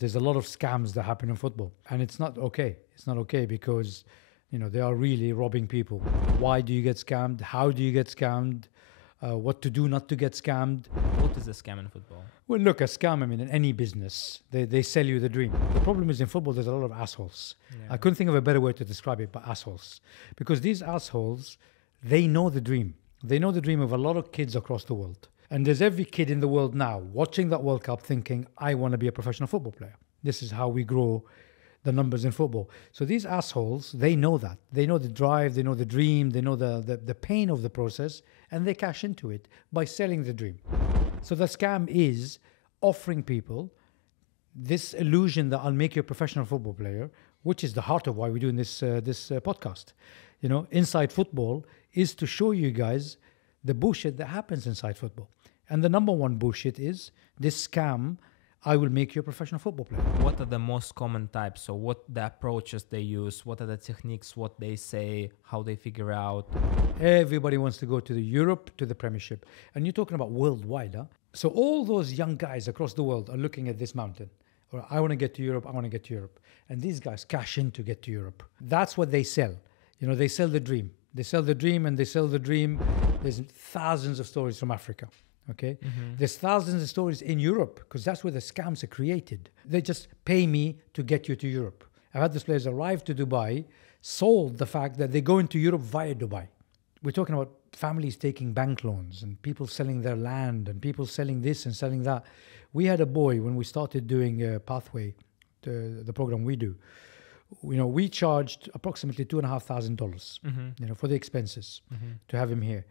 There's a lot of scams that happen in football, and it's not okay. It's not okay because, they are really robbing people. Why do you get scammed? How do you get scammed? What to do not to get scammed. What is a scam in football? Well, look, a scam, in any business, they sell you the dream. The problem is in football, there's a lot of assholes. Yeah. I couldn't think of a better way to describe it, but assholes. Because these assholes, they know the dream. They know the dream of a lot of kids across the world. And there's every kid in the world now watching that World Cup thinking, I want to be a professional football player. This is how we grow the numbers in football. So these assholes, they know that. They know the drive, they know the dream, they know the pain of the process, and they cash into it by selling the dream. So the scam is offering people this illusion that I'll make you a professional football player, which is the heart of why we're doing this podcast. Inside football is to show you guys the bullshit that happens inside football. And the number one bullshit is this scam, I will make you a professional football player. What are the most common types? So what the approaches they use, what are the techniques, what they say, how they figure out? Everybody wants to go to the Europe, to the Premiership. And you're talking about worldwide, huh? So all those young guys across the world are looking at this mountain. Or I want to get to Europe, I want to get to Europe. And these guys cash in to get to Europe. That's what they sell. They sell the dream. They sell the dream and they sell the dream. There's thousands of stories from Africa. Okay, There's thousands of stories in Europe because that's where the scams are created. They just pay me to get you to Europe. I've had these players arrive to Dubai, sold the fact that they go into Europe via Dubai. We're talking about families taking bank loans and people selling their land and people selling this and selling that. We had a boy when we started doing Pathway, the program we do. We charged approximately $2,500, for the expenses to have him here.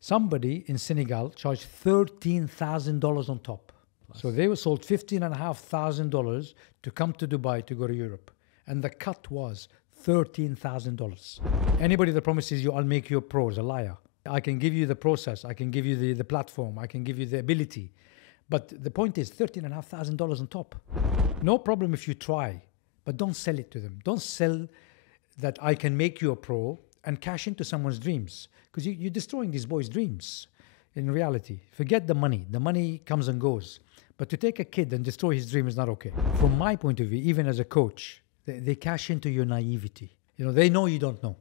Somebody in Senegal charged $13,000 on top. Plus. So they were sold $15,500 to come to Dubai to go to Europe. And the cut was $13,000. Anybody that promises you, I'll make you a pro is a liar. I can give you the process. I can give you the platform. I can give you the ability. But the point is $13,500 on top. No problem if you try, but don't sell it to them. Don't sell that I can make you a pro and cash into someone's dreams. Because you're destroying these boys' dreams in reality. Forget the money. The money comes and goes. But to take a kid and destroy his dream is not okay. From my point of view, even as a coach, they cash into your naivety. They know you don't know.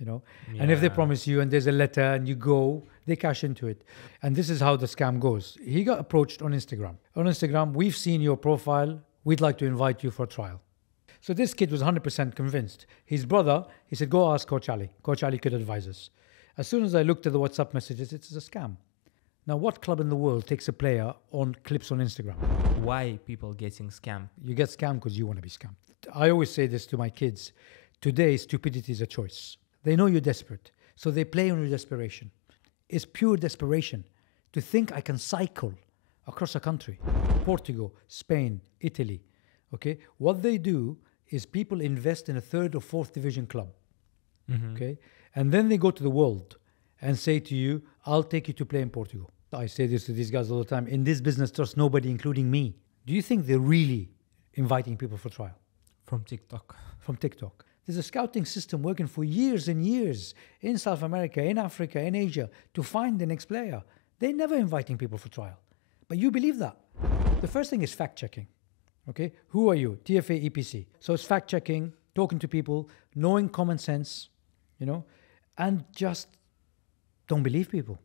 Yeah. And if they promise you and there's a letter and you go, they cash into it. And this is how the scam goes. He got approached on Instagram. On Instagram, we've seen your profile. We'd like to invite you for a trial. So this kid was 100% convinced. His brother, he said, go ask Coach Ali. Coach Ali could advise us. As soon as I looked at the WhatsApp messages, it's a scam. Now, what club in the world takes a player on clips on Instagram? Why people getting scammed? You get scammed because you want to be scammed. I always say this to my kids. Today, stupidity is a choice. They know you're desperate, so they play on your desperation. It's pure desperation to think I can cycle across a country. Portugal, Spain, Italy. Okay? What they do is people invest in a third or fourth division club. Okay? And then they go to the world and say to you, I'll take you to play in Portugal. I say this to these guys all the time. In this business, trust nobody, including me. Do you think they're really inviting people for trial? From TikTok. From TikTok. There's a scouting system working for years and years in South America, in Africa, in Asia to find the next player. They're never inviting people for trial. But you believe that. The first thing is fact-checking. Okay? Who are you? TFA, EPC. So it's fact-checking, talking to people, knowing common sense, and just don't believe people.